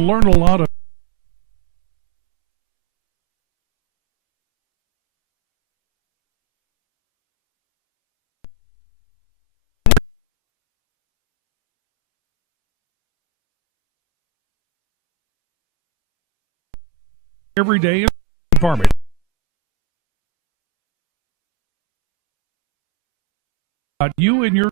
can learn a lot of every day in the department. You and your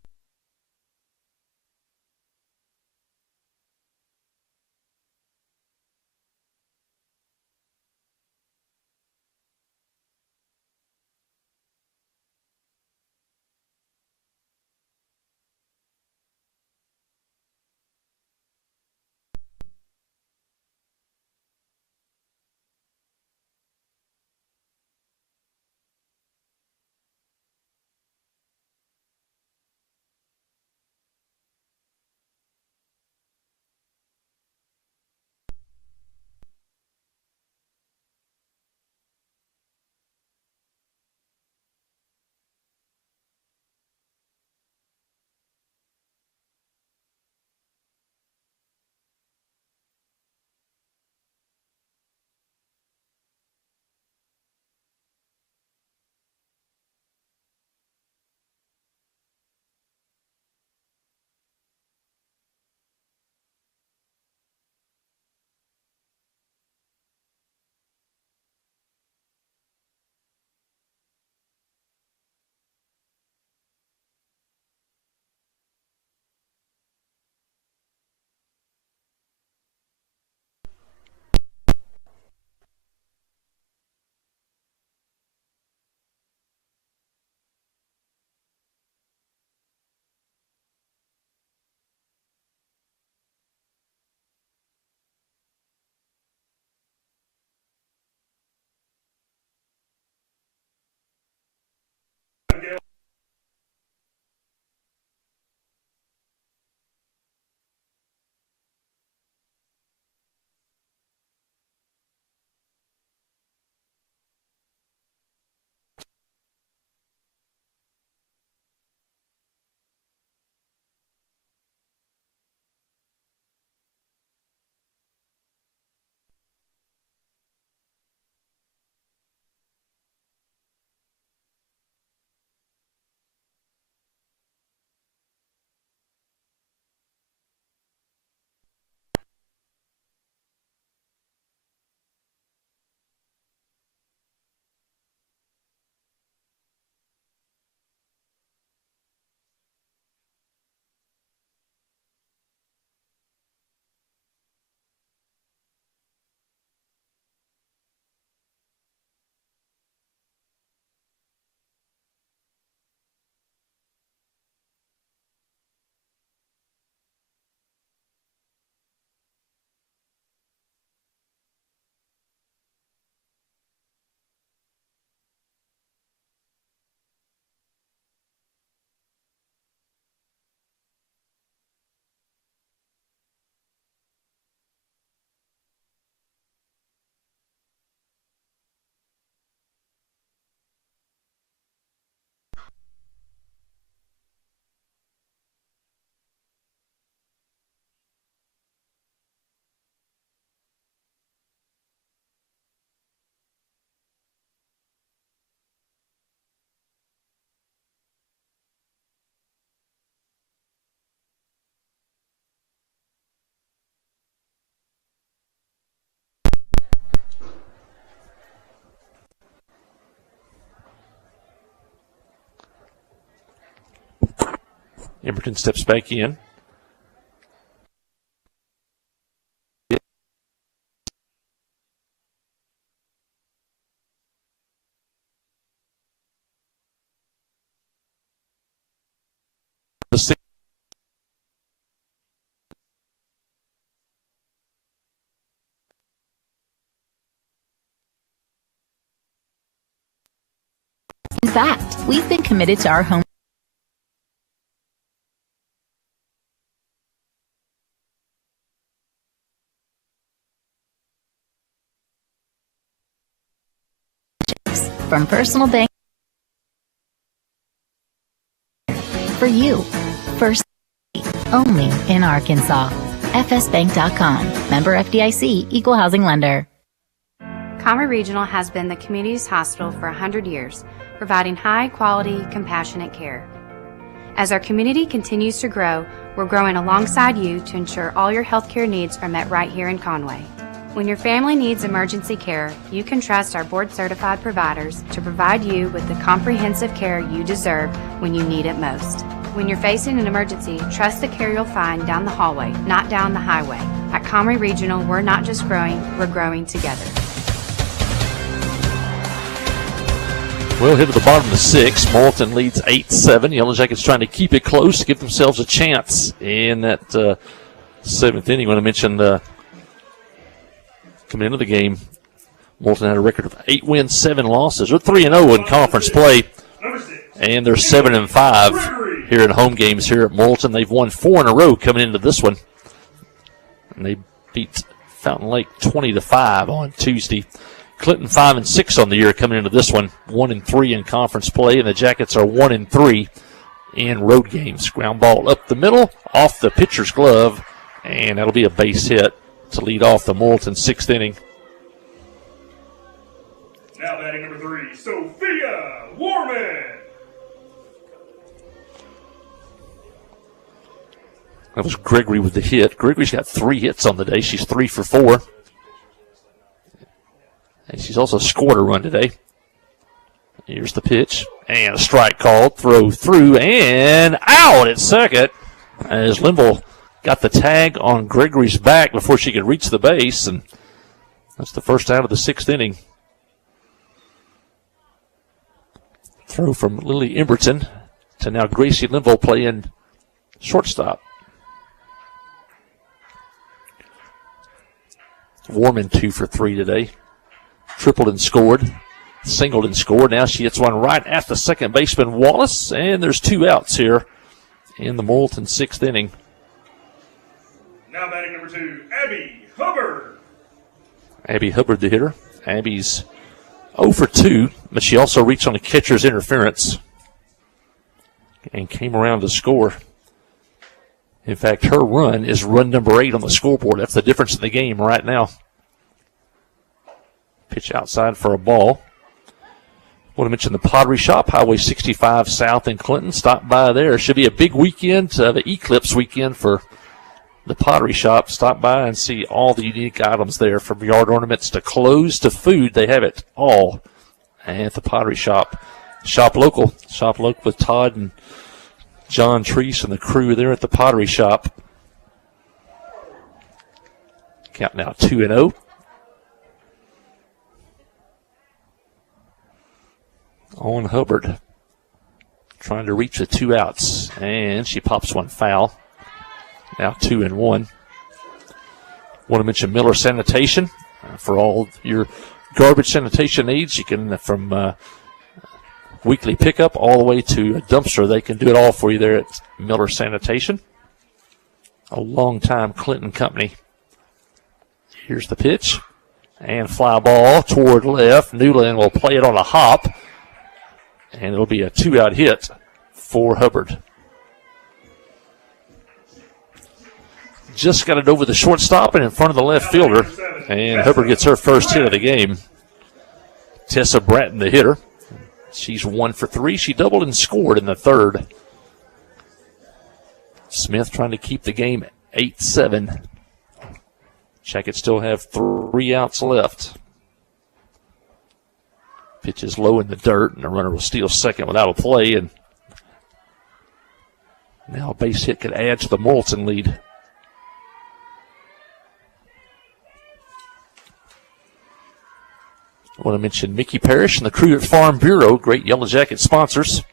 Emberton steps back in. In fact, we've been committed to our home. From personal bank for you, first only in Arkansas. fsbank.com. Member FDIC, Equal Housing Lender. Conway Regional has been the community's hospital for 100 years, providing high-quality, compassionate care. As our community continues to grow, we're growing alongside you to ensure all your healthcare needs are met right here in Conway. When your family needs emergency care, you can trust our board-certified providers to provide you with the comprehensive care you deserve when you need it most. When you're facing an emergency, trust the care you'll find down the hallway, not down the highway. At Conway Regional, we're not just growing, we're growing together. Well, hit at the bottom of the 6th. Moulton leads 8-7. Yellow Jackets trying to keep it close to give themselves a chance in that 7th inning. I want to mention coming into the game, Moulton had a record of 8 wins, 7 losses. They're 3-0 in conference play, and they're 7-5 here in home games here at Moulton. They've won 4 in a row coming into this one, and they beat Fountain Lake 20-5 on Tuesday. Clinton 5-6 on the year coming into this one, 1-3 in conference play, and the Jackets are 1-3 in road games. Ground ball up the middle, off the pitcher's glove, and that'll be a base hit to lead off the Moulton 6th inning. Now batting number 3, Sophia Warman. That was Gregory with the hit. Gregory's got 3 hits on the day. She's 3 for 4. And she's also scored a run today. Here's the pitch. And a strike called. Throw through and out at second. As Linville got the tag on Gregory's back before she could reach the base. And that's the first out of the 6th inning. Throw from Lily Emberton to now Gracie Linville playing shortstop. Warman 2 for 3 today. Tripled and scored. Singled and scored. Now she hits one right at the second baseman, Wallace. And there's 2 outs here in the Moulton 6th inning. Now batting number 2, Abby Hubbard. Abby Hubbard, the hitter. Abby's 0 for 2, but she also reached on the catcher's interference and came around to score. In fact, her run is run number 8 on the scoreboard. That's the difference in the game right now. Pitch outside for a ball. I want to mention the Pottery Shop, Highway 65 South in Clinton. Stop by there. Should be a big weekend, the Eclipse weekend for the Pottery Shop. Stop by and see all the unique items there, from yard ornaments to clothes to food. They have it all at the Pottery Shop. Shop local. Shop local with Todd and John Treese and the crew there at the Pottery Shop. Count now 2-0. On Hubbard, trying to reach the 2 outs, and she pops one foul. Now 2-1. Want to mention Miller Sanitation for all your garbage sanitation needs. You can, from weekly pickup all the way to a dumpster, they can do it all for you there at Miller Sanitation. A long-time Clinton company. Here's the pitch, and fly ball toward left. Newland will play it on a hop. And it'll be a 2-out hit for Hubbard. Just got it over the shortstop and in front of the left fielder. And Hubbard gets her first hit of the game. Tessa Bratton, the hitter. She's 1 for 3. She doubled and scored in the 3rd. Smith trying to keep the game 8-7. Jackets still have 3 outs left. Pitch is low in the dirt, and the runner will steal second without a play. And now a base hit could add to the Moulton lead. I want to mention Mickey Parrish and the crew at Farm Bureau, great Yellow Jacket sponsors.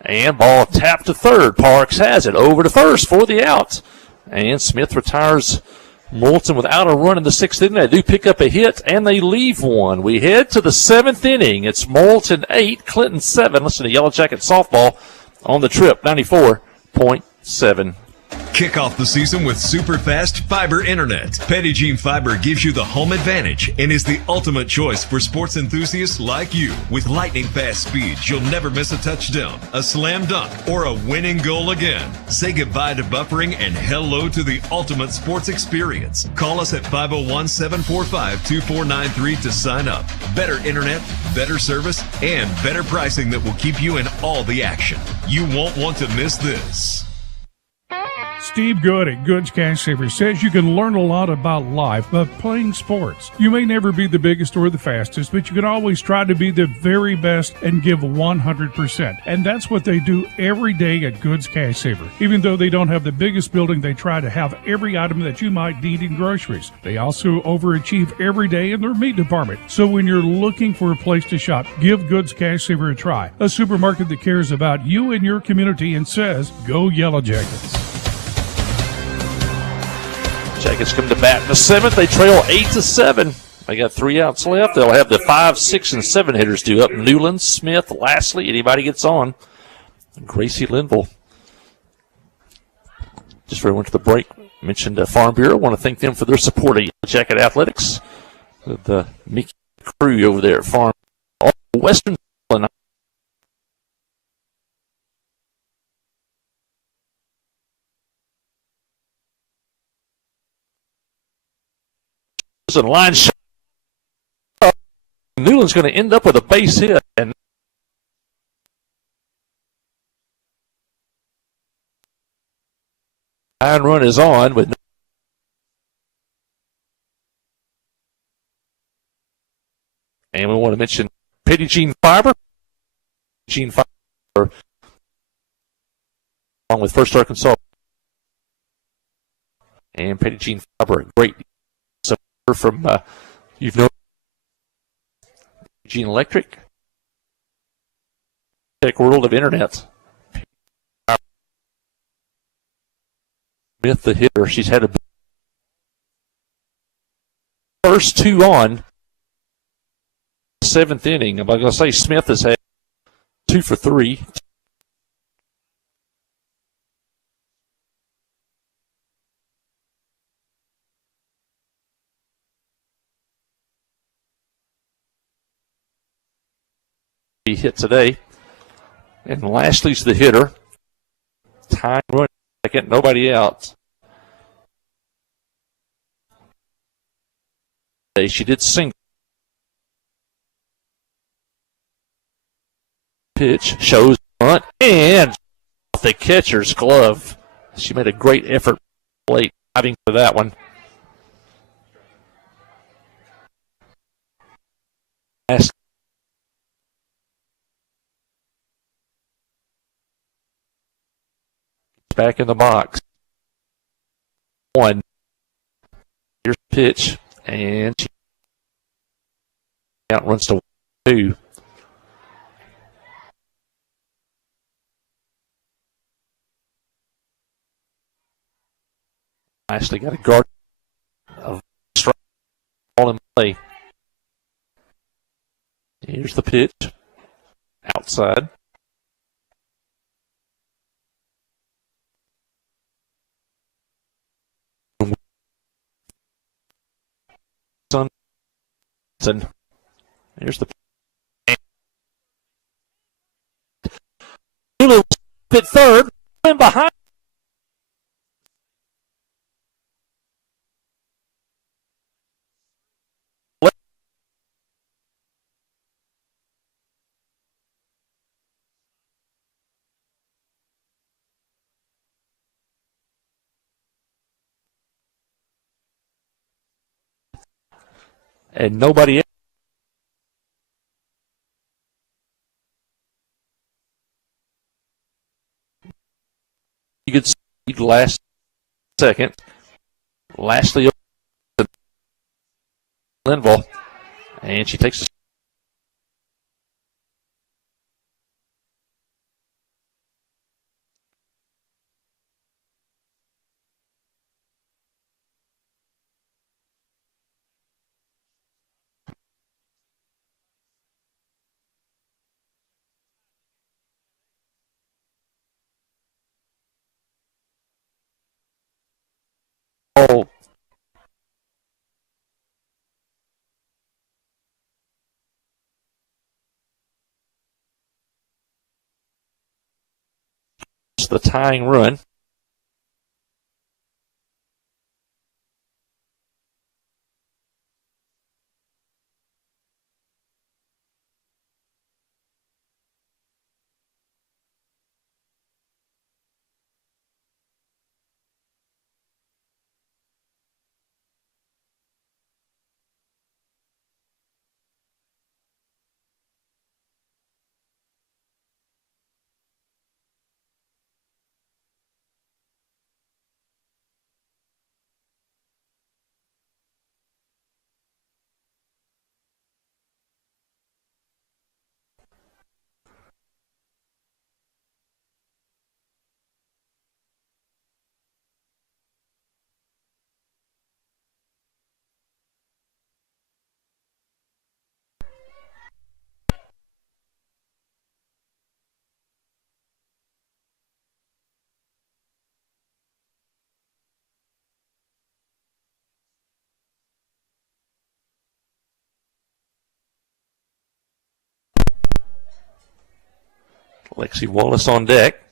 And ball tapped to third. Parks has it over to first for the out. And Smith retires Moulton without a run in the 6th inning. They do pick up a hit, and they leave one. We head to the 7th inning. It's Moulton 8, Clinton 7. Listen to Yellow Jacket softball on the trip, 94.7. Kick off the season with super fast fiber internet. Petit Fiber gives you the home advantage and is the ultimate choice for sports enthusiasts like you. With lightning fast speeds, you'll never miss a touchdown, a slam dunk, or a winning goal again. Say goodbye to buffering and hello to the ultimate sports experience. Call us at 501-745-2493 to sign up. Better internet, better service, and better pricing that will keep you in all the action. You won't want to miss this. Steve Good at Goods Cash Savers says you can learn a lot about life by playing sports. You may never be the biggest or the fastest, but you can always try to be the very best and give 100%. And that's what they do every day at Goods Cash Saver. Even though they don't have the biggest building, they try to have every item that you might need in groceries. They also overachieve every day in their meat department. So when you're looking for a place to shop, give Goods Cash Saver a try. A supermarket that cares about you and your community and says, go Yellow Jackets. Jackets come to bat in the seventh. They trail 8-7. They got 3 outs left. They'll have the 5, 6, and 7 hitters due up. Newland, Smith, Lastly, anybody gets on. Gracie Linville. Just before we went to the break, mentioned Farm Bureau. Want to thank them for their support of Yellow Jacket Athletics. The Mickey crew over there at Farm. Western and line shot. Newland's going to end up with a base hit, and run is on with. And we want to mention Petit Fiber. Gene Fiber, along with First Arkansas, and Petit Fiber, a great from you've known Eugene Electric, tech world of internet. Smith, the hitter, she's had a first 2 on 7th inning. I'm going to say Smith has had 2 for 3. He hit today, and Lashley's the hitter. Time run second, nobody out. She did sing. Pitch shows front and off the catcher's glove. She made a great effort late diving for that one. Back in the box. 1. Here's the pitch, and she out runs to 2. Nicely got a guard of strike ball in play. Here's the pitch. Outside. And here's the at third and behind. And nobody else. You could see the last second. Lastly, Linville, and she takes a ball. It's the tying run. Lexi Wallace on deck.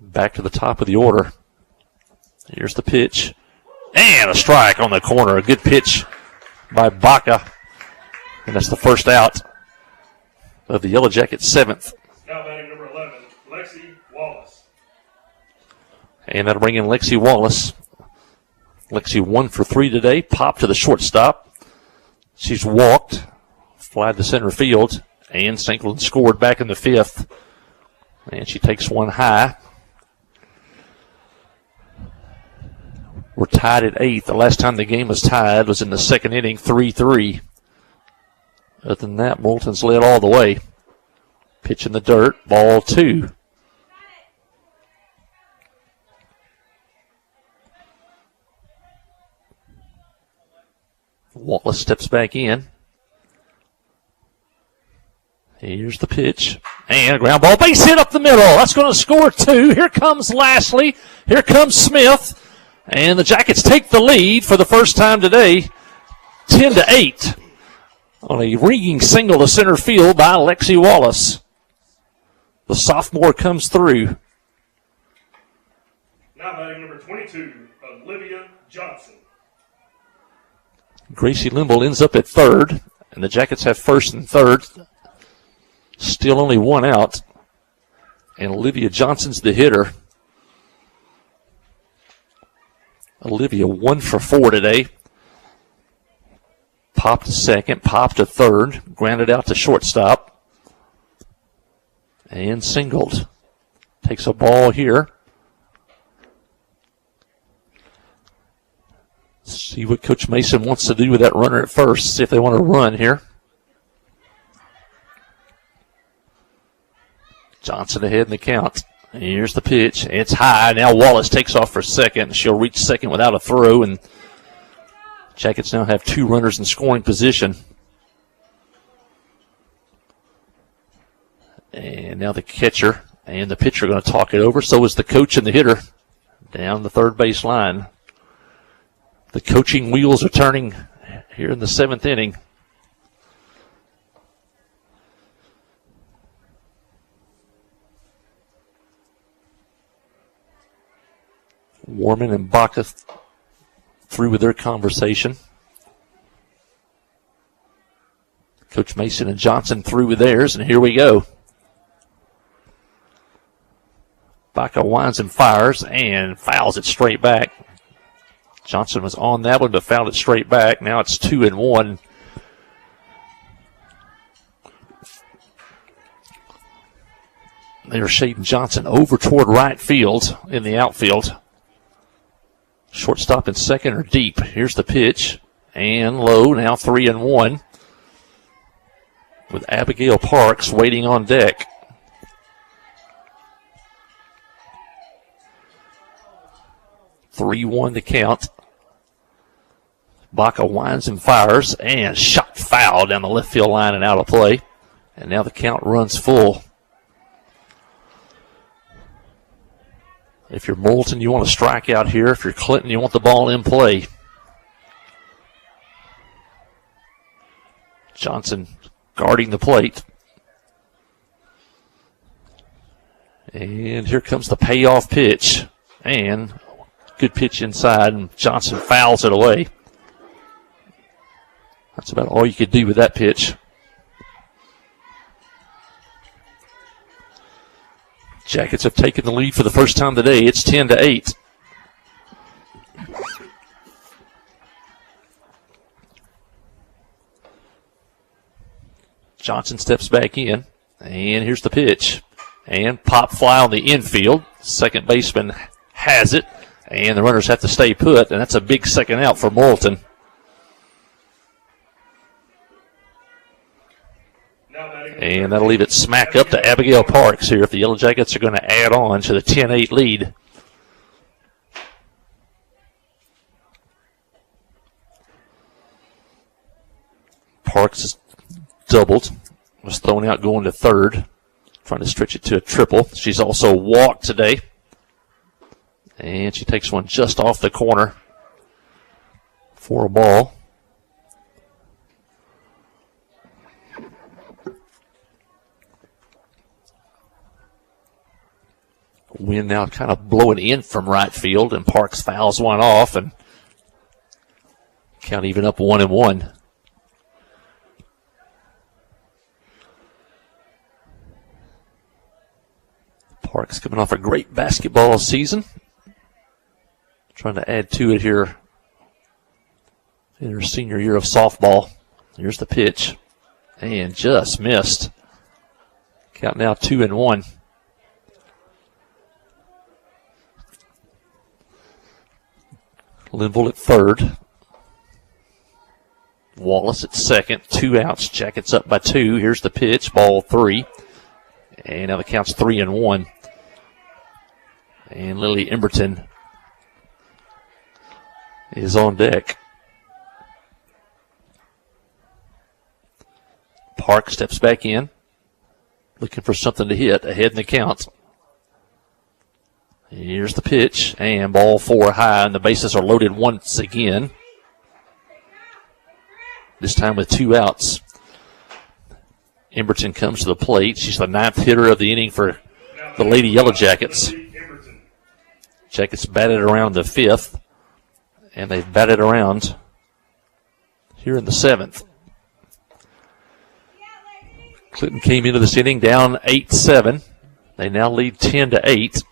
Back to the top of the order. Here's the pitch. And a strike on the corner. A good pitch by Baca. And that's the first out of the Yellow Jackets' 7th. Now batting number 11, Lexi Wallace. And that'll bring in Lexi Wallace. Lexi 1 for 3 today. Popped to the shortstop. She's walked. Flied to center field. And St. scored back in the 5th. And she takes one high. We're tied at 8th. The last time the game was tied was in the 2nd inning, 3-3. Other than that, Moulton's led all the way. Pitch in the dirt, ball 2. Wallace steps back in. Here's the pitch. And a ground ball. Base hit up the middle. That's going to score 2. Here comes Lashley. Here comes Smith. And the Jackets take the lead for the first time today, 10-8. On a ringing single to center field by Lexi Wallace. The sophomore comes through. Now batting number 22, Olivia Johnson. Gracie Limble ends up at 3rd. And the Jackets have 1st and 3rd. Still only 1 out. And Olivia Johnson's the hitter. Olivia 1 for 4 today. Popped to 2nd, popped to 3rd, grounded out to shortstop. And singled. Takes a ball here. See what Coach Mason wants to do with that runner at first. See if they want to run here. Johnson ahead in the count. Here's the pitch. It's high. Now Wallace takes off for 2nd. She'll reach 2nd without a throw, and Jackets now have 2 runners in scoring position. And now the catcher and the pitcher are going to talk it over. So is the coach and the hitter down the 3rd base line. The coaching wheels are turning here in the 7th inning. Warman and Baca through with their conversation. Coach Mason and Johnson through with theirs, and here we go. Baca winds and fires and fouls it straight back. Johnson was on that one, but fouled it straight back. Now it's 2-1. They are shading Johnson over toward right field in the outfield. Shortstop and 2nd are deep. Here's the pitch. And low, now 3-1. With Abigail Parks waiting on deck. (3-1) to count. Baca winds and fires and shot foul down the left field line and out of play. And now the count runs full. If you're Moulton, you want to strike out here. If you're Clinton, you want the ball in play. Johnson guarding the plate. And here comes the payoff pitch. And good pitch inside, and Johnson fouls it away. That's about all you could do with that pitch. Jackets have taken the lead for the first time today. It's 10-8. Johnson steps back in, and here's the pitch. And pop fly on the infield. Second baseman has it, and the runners have to stay put, and that's a big second out for Moulton. And that'll leave it smack up to Abigail Parks here if the Yellow Jackets are going to add on to the 10-8 lead. Parks is doubled, was thrown out going to third, trying to stretch it to a triple. She's also walked today, and she takes one just off the corner for a ball. Wind now kind of blowing in from right field, and Parks fouls one off, and count even up 1-1. Parks coming off a great basketball season. Trying to add to it here in her senior year of softball. Here's the pitch, and just missed. Count now 2-1. Linville at third. Wallace at second. 2 outs. Jackets up by 2. Here's the pitch. Ball 3. And now the count's 3-1. And Lily Emberton is on deck. Park steps back in, looking for something to hit ahead in the count. Here's the pitch, and ball 4 high, and the bases are loaded once again. This time with 2 outs. Emberton comes to the plate. She's the 9th hitter of the inning for the Lady Yellow Jackets. Jackets batted around the 5th, and they've batted around here in the 7th. Clinton came into this inning down 8-7. They now lead 10-8.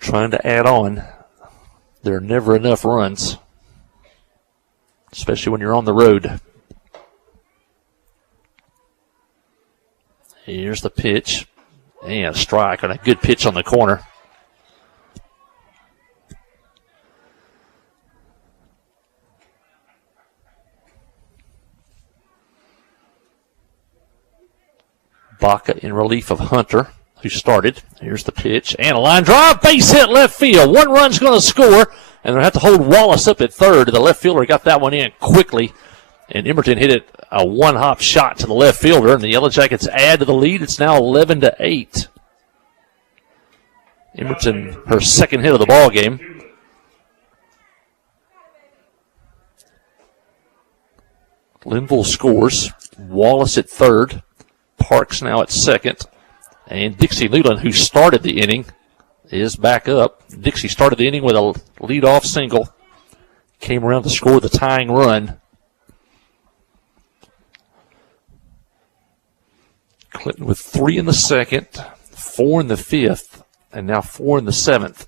Trying to add on. There are never enough runs, especially when you're on the road. Here's the pitch, and a strike on a good pitch on the corner. Baca in relief of Hunter, who started. Here's the pitch, and a line drive, base hit left field. 1 run's going to score, and they'll have to hold Wallace up at third. The left fielder got that one in quickly, and Emberton hit it a 1-hop shot to the left fielder, and the Yellow Jackets add to the lead. It's now 11-8. Emberton, her second hit of the ball game. Linville scores. Wallace at third. Parks now at second. And Dixie Newland, who started the inning, is back up. Dixie started the inning with a leadoff single. Came around to score the tying run. Clinton with 3 in the second, 4 in the 5th, and now 4 in the 7th.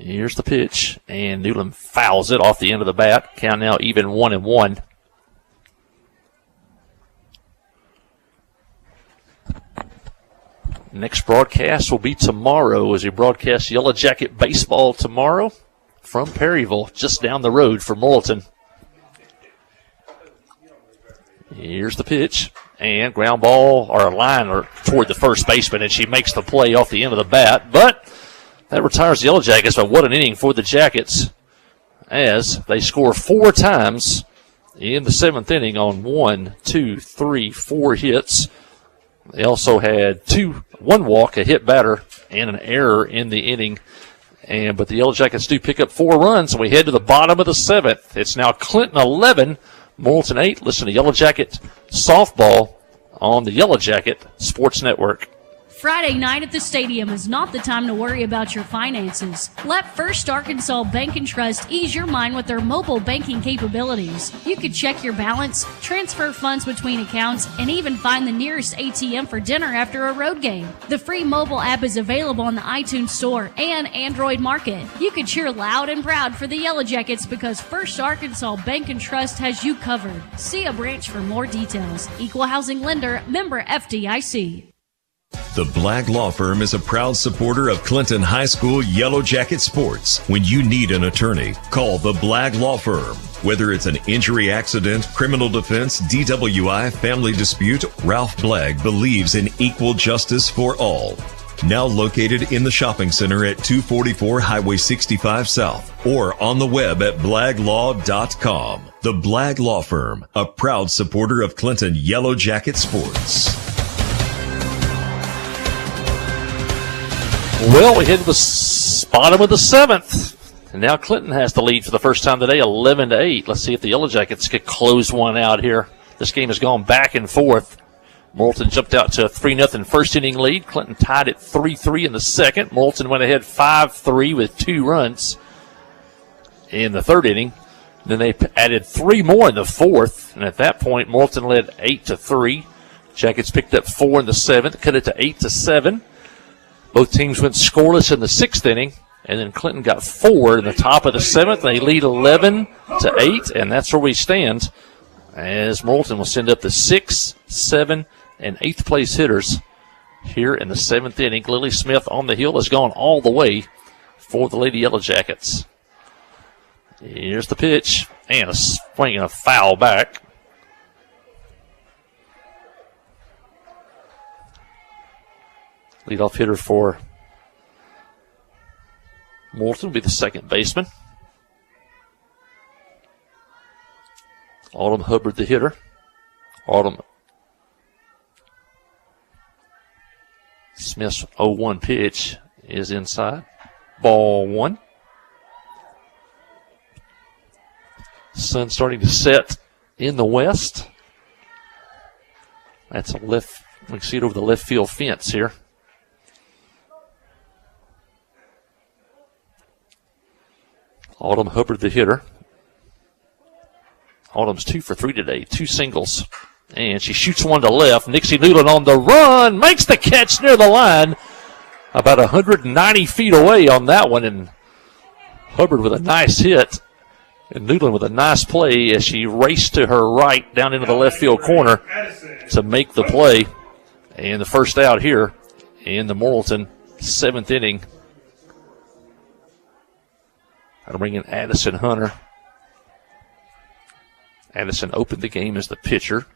Here's the pitch, and Newland fouls it off the end of the bat. Count now even 1-1. Next broadcast will be tomorrow as we broadcast Yellow Jacket baseball tomorrow from Perryville, just down the road for Moulton. Here's the pitch, and ground ball or a line toward the first baseman, and she makes the play off the end of the bat. But that retires the Yellow Jackets, but what an inning for the Jackets as they score 4 times in the 7th inning on 4 hits. They also had one walk, a hit batter, and an error in the inning. But the Yellow Jackets do pick up 4 runs, and we head to the bottom of the 7th. It's now Clinton 11, Morrilton 8. Listen to Yellow Jacket softball on the Yellow Jacket Sports Network. Friday night at the stadium is not the time to worry about your finances. Let First Arkansas Bank and Trust ease your mind with their mobile banking capabilities. You can check your balance, transfer funds between accounts, and even find the nearest ATM for dinner after a road game. The free mobile app is available on the iTunes Store and Android Market. You can cheer loud and proud for the Yellow Jackets because First Arkansas Bank and Trust has you covered. See a branch for more details. Equal Housing Lender, member FDIC. The Black Law Firm is a proud supporter of Clinton High School Yellow Jacket sports. When you need an attorney, call the Black Law Firm. Whether it's an injury accident, criminal defense, DWI, family dispute, Ralph Blagg believes in equal justice for all. Now located in the shopping center at 244 Highway 65 South or on the web at blaglaw.com. The Blagg Law Firm, a proud supporter of Clinton Yellow Jacket sports. Well, we hit the bottom of the 7th, and now Clinton has the lead for the first time today, 11-8. Let's see if the Yellow Jackets could close one out here. This game has gone back and forth. Morrilton jumped out to a 3-0 first inning lead. Clinton tied at 3-3 in the second. Morrilton went ahead 5-3 with 2 runs in the 3rd inning. Then they added 3 more in the 4th, and at that point, Morrilton led 8-3. Jackets picked up 4 in the 7th, cut it to 8-7. Both teams went scoreless in the 6th inning, and then Clinton got 4 in the top of the 7th. They lead 11-8, and that's where we stand as Morrilton will send up the 6th, 7th, and 8th place hitters here in the 7th inning. Lily Smith on the hill has gone all the way for the Lady Yellow Jackets. Here's the pitch, and a swing and a foul back. Leadoff hitter for Morrilton will be the second baseman. Autumn Hubbard, the hitter. Autumn Smith's 0-1 pitch is inside. Ball 1. Sun starting to set in the west. That's a left. We can see it over the left field fence here. Autumn Hubbard, the hitter. Autumn's 2 for 3 today, 2 singles. And she shoots one to left. Nixie Newland on the run, makes the catch near the line. About 190 feet away on that one. And Hubbard with a nice hit. And Newland with a nice play as she raced to her right down into the left field corner to make the play. And the first out here in the Morrilton 7th inning. That'll bring in Addison Hunter. Addison opened the game as the pitcher.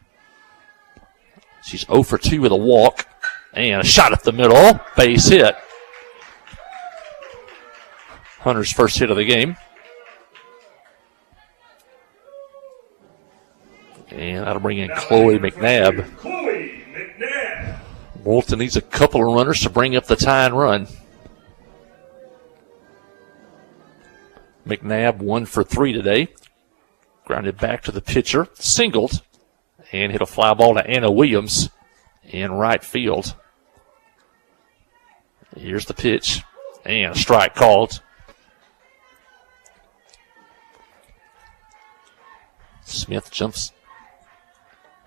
She's 0 for 2 with a walk. And a shot up the middle. Base hit. Hunter's first hit of the game. And that'll bring in Chloe McNabb. Morrilton needs a couple of runners to bring up the tying run. McNabb 1 for 3 today. Grounded back to the pitcher, singled, and hit a fly ball to Anna Williams in right field. Here's the pitch, and a strike called. Smith jumps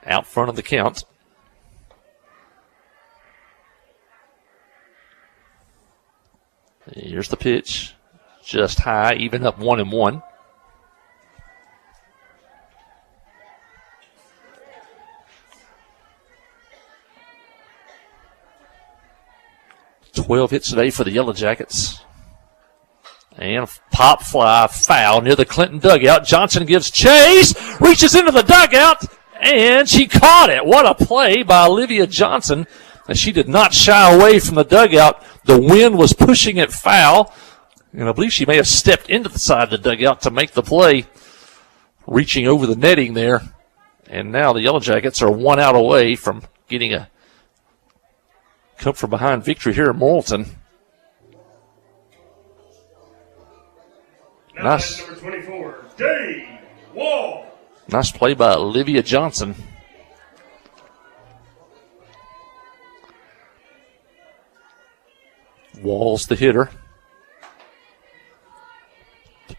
out front of the count. Here's the pitch. Just high, even up 1-1. Twelve hits today for the Yellow Jackets. And a pop fly foul near the Clinton dugout. Johnson gives chase, reaches into the dugout, and she caught it. What a play by Olivia Johnson. And she did not shy away from the dugout. The wind was pushing it foul. And I believe she may have stepped into the side of the dugout to make the play. reaching over the netting there. And now the Yellow Jackets are 1 out away from getting a come from behind victory here at Morrilton. Nice. Number 24, Dave Wall. Nice play by Olivia Johnson. Wall's the hitter.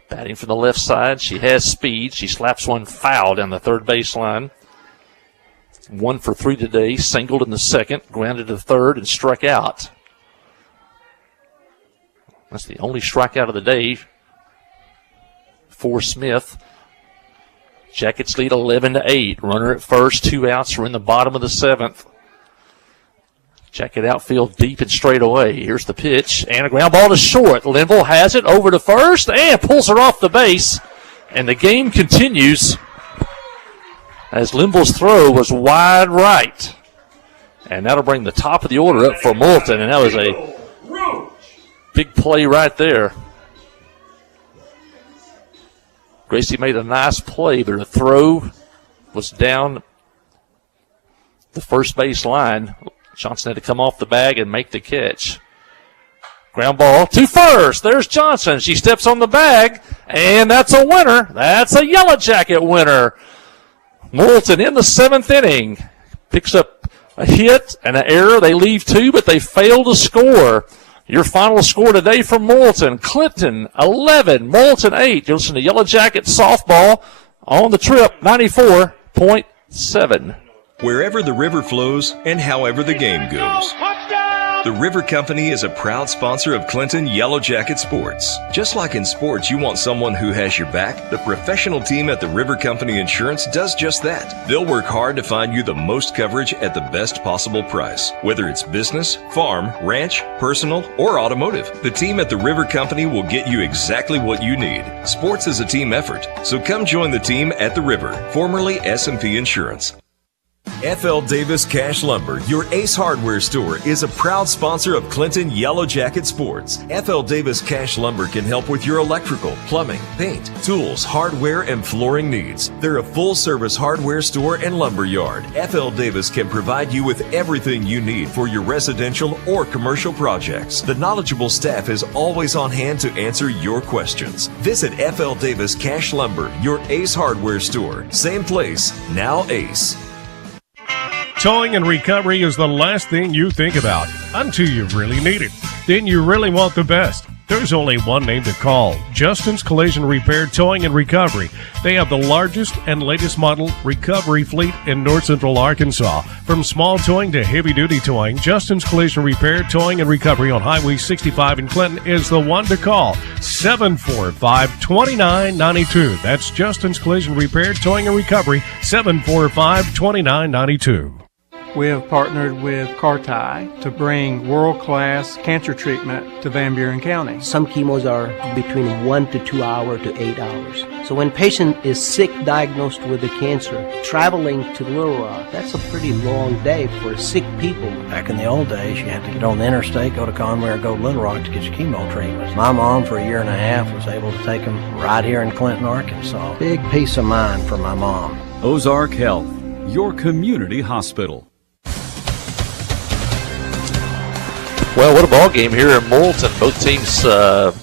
Batting from the left side. She has speed. She slaps one foul down the third baseline. 1 for 3 today. Singled in the second. Grounded to third and struck out. That's the only strikeout of the day for Smith. Jackets lead 11-8. Runner at first. 2 outs. We're in the bottom of the 7th. Jacket outfield deep and straight away. Here's the pitch, and a ground ball to short. Linville has it over to first and pulls her off the base. And the game continues as Linville's throw was wide right. And that'll bring the top of the order up for Morrilton, and that was a big play right there. Gracie made a nice play, but her throw was down the first base line. Johnson had to come off the bag and make the catch. Ground ball to first. There's Johnson. She steps on the bag, and that's a winner. That's a Yellow Jacket winner. Morrilton in the 7th inning picks up a hit and an error. They leave 2, but they fail to score. Your final score today from Morrilton: Clinton 11, Morrilton 8. You listen to Yellow Jacket softball on the trip, 94.7. Wherever the river flows and however the game goes. The River Company is a proud sponsor of Clinton Yellow Jacket Sports. Just like in sports, you want someone who has your back. The professional team at the River Company Insurance does just that. They'll work hard to find you the most coverage at the best possible price. Whether it's business, farm, ranch, personal, or automotive, the team at the River Company will get you exactly what you need. Sports is a team effort, so come join the team at the River, formerly S&P Insurance. F.L. Davis Cash Lumber, your Ace Hardware store, is a proud sponsor of Clinton Yellow Jacket Sports. F.L. Davis Cash Lumber can help with your electrical, plumbing, paint, tools, hardware, and flooring needs. They're a full-service hardware store and lumber yard. F.L. Davis can provide you with everything you need for your residential or commercial projects. The knowledgeable staff is always on hand to answer your questions. Visit F.L. Davis Cash Lumber, your Ace Hardware store. Same place, now Ace. Towing and recovery is the last thing you think about until you really need it. Then you really want the best. There's only one name to call: Justin's Collision Repair Towing and Recovery. They have the largest and latest model recovery fleet in North Central Arkansas. From small towing to heavy-duty towing, Justin's Collision Repair Towing and Recovery on Highway 65 in Clinton is the one to call. 745-2992. That's Justin's Collision Repair Towing and Recovery, 745-2992. We have partnered with Carti to bring world-class cancer treatment to Van Buren County. Some chemos are between 1 to 2 hours to 8 hours. So when a patient is sick, diagnosed with a cancer, traveling to Little Rock, that's a pretty long day for sick people. Back in the old days, you had to get on the interstate, go to Conway, or go to Little Rock to get your chemo treatments. My mom, for a year and a half, was able to take them right here in Clinton, Arkansas. Big peace of mind for my mom. Ozark Health, your community hospital. Well, what a ball game here in Morrilton. Both teams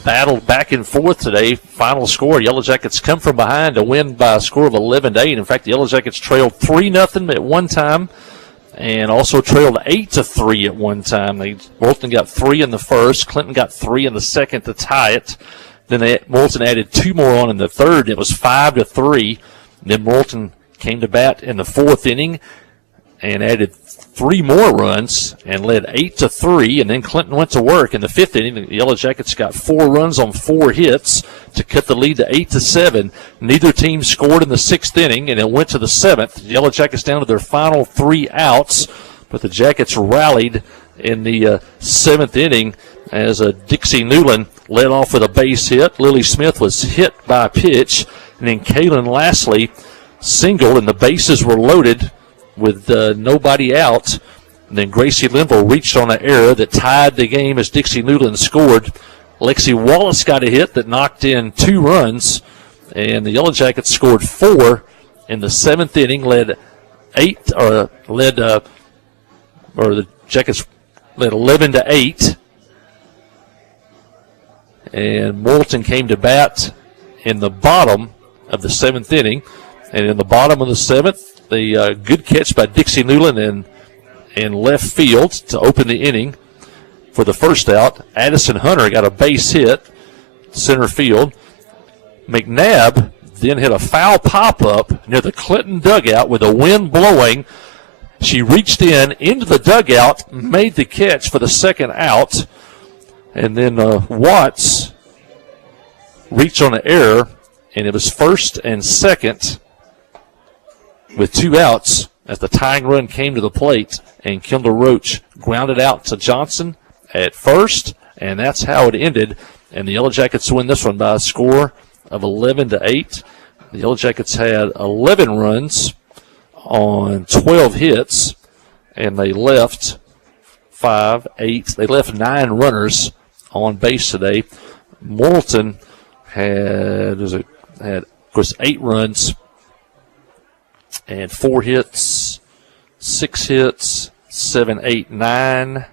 battled back and forth today. Final score: Yellow Jackets come from behind to win by a score of 11-8. In fact, the Yellow Jackets trailed 3-0 at one time, and also trailed 8-3 at one time. Morrilton got 3 in the first. Clinton got 3 in the second to tie it. Then Morrilton added 2 more on in the third. It was 5-3. Then Morrilton came to bat in the 4th inning and added 3 more runs and led 8-3, and then Clinton went to work in the 5th inning. The Yellow Jackets got 4 runs on 4 hits to cut the lead to 8-7. Neither team scored in the 6th inning, and it went to the 7th. The Yellow Jackets down to their final 3 outs, but the Jackets rallied in the 7th inning as Dixie Newland led off with a base hit. Lily Smith was hit by a pitch, and then Kaylin Lastly singled, and the bases were loaded with nobody out. And then Gracie Linville reached on an error that tied the game as Dixie Newland scored. Lexi Wallace got a hit that knocked in 2 runs, and the Yellow Jackets scored 4 in the 7th inning, the Jackets led 11-8. And Morrilton came to bat in the bottom of the 7th inning. And in the bottom of the 7th, the good catch by Dixie Newland in left field to open the inning for the first out. Addison Hunter got a base hit, center field. McNabb then hit a foul pop-up near the Clinton dugout with the wind blowing. She reached into the dugout, made the catch for the second out. And then Watts reached on an error, and it was first and second with 2 outs as the tying run came to the plate, and Kendall Roach grounded out to Johnson at first, and that's how it ended. And the Yellow Jackets win this one by a score of 11-8. The Yellow Jackets had 11 runs on 12 hits, and they left 9 runners on base today. Morrilton had, of course, 8 runs and 4 hits, 6 hits, 7, 8, 9,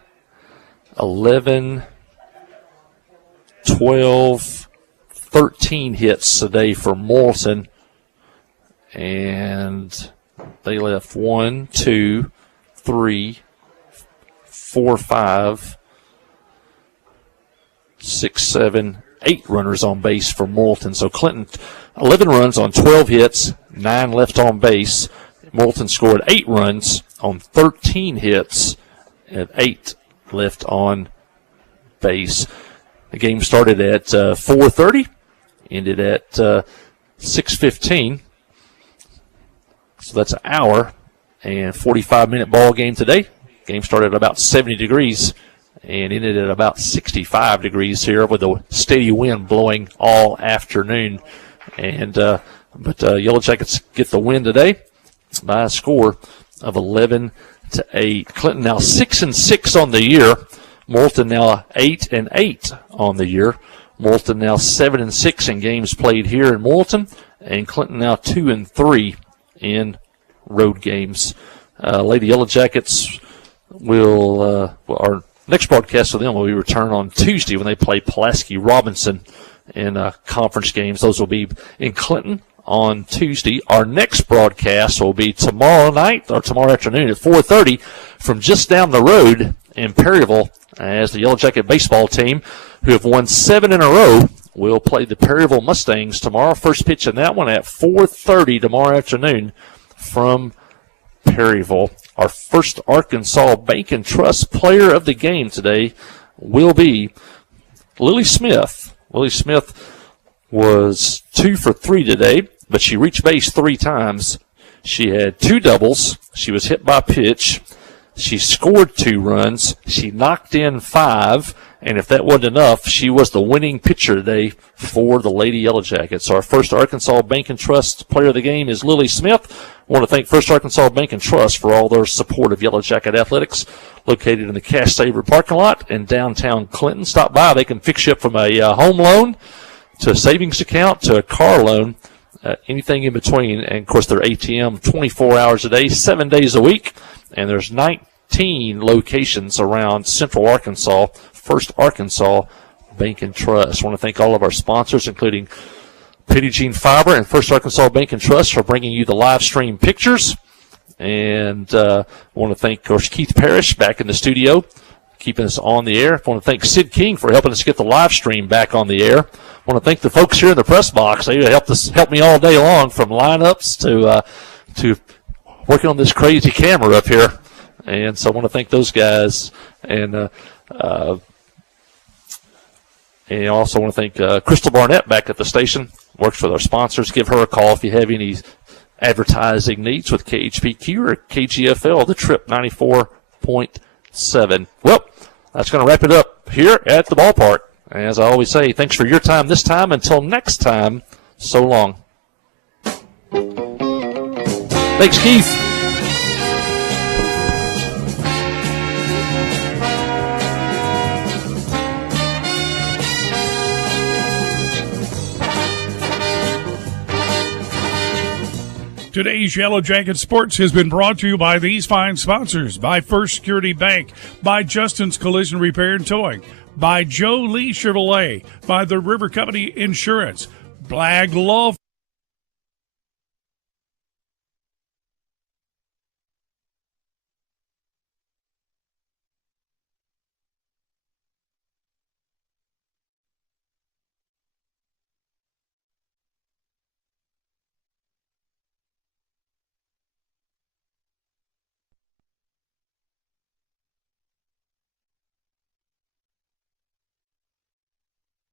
11, 12, 13 hits today for Morrilton. And they left 1, 2, 3, 4, 5, 6, 7, 8 runners on base for Morrilton. So Clinton, 11 runs on 12 hits, 9 left on base. Morrilton scored 8 runs on 13 hits and 8 left on base. The game started at 4:30, ended at 6:15. So that's an hour and 45-minute ball game today. Game started at about 70 degrees and ended at about 65 degrees here with a steady wind blowing all afternoon. And but Yellow Jackets get the win today by a score of 11-8. Clinton now 6-6 on the year. Morrilton now 8-8 on the year. Morrilton now 7-6 in games played here in Morrilton, and Clinton now 2-3 in road games. Lady Yellow Jackets will our next broadcast of them will be returned on Tuesday when they play Pulaski Robinson in conference games. Those will be in Clinton on Tuesday. Our next broadcast will be tomorrow night or tomorrow afternoon at 4:30 from just down the road in Perryville, as the Yellow Jacket baseball team, who have won 7 in a row, will play the Perryville Mustangs tomorrow. First pitch in that one at 4:30 tomorrow afternoon from Perryville. Our first Arkansas Bank and Trust player of the game today will be Lily Smith. Lily Smith was 2 for 3 today, but she reached base 3 times. She had 2 doubles. She was hit by a pitch. She scored 2 runs. She knocked in 5. And if that wasn't enough, she was the winning pitcher today for the Lady Yellow Jackets. So our first Arkansas Bank and Trust player of the game is Lily Smith. I want to thank First Arkansas Bank and Trust for all their support of Yellow Jacket Athletics, located in the Cash Saver parking lot in downtown Clinton. Stop by. They can fix you up from a home loan to a savings account to a car loan, anything in between. And, of course, their ATM 24 hours a day, 7 days a week. And there's 19 locations around Central Arkansas. First Arkansas Bank and Trust. I want to thank all of our sponsors, including Petty Fiber and First Arkansas Bank and Trust, for bringing you the live stream pictures. And I want to thank, of course, Keith Parrish back in the studio, keeping us on the air. I want to thank Sid King for helping us get the live stream back on the air. I want to thank the folks here in the press box. They helped me all day long, from lineups to working on this crazy camera up here. And so I want to thank those guys. And I also want to thank Crystal Barnett back at the station, works with our sponsors. Give her a call if you have any advertising needs with KHPQ or KGFL, the Trip 94.7. Well, that's going to wrap it up here at the ballpark. As I always say, thanks for your time this time. Until next time, so long. Thanks, Keith. Today's Yellow Jacket Sports has been brought to you by these fine sponsors: by First Security Bank, by Justin's Collision Repair and Towing, by Joe Lee Chevrolet, by the River Company Insurance, Black Law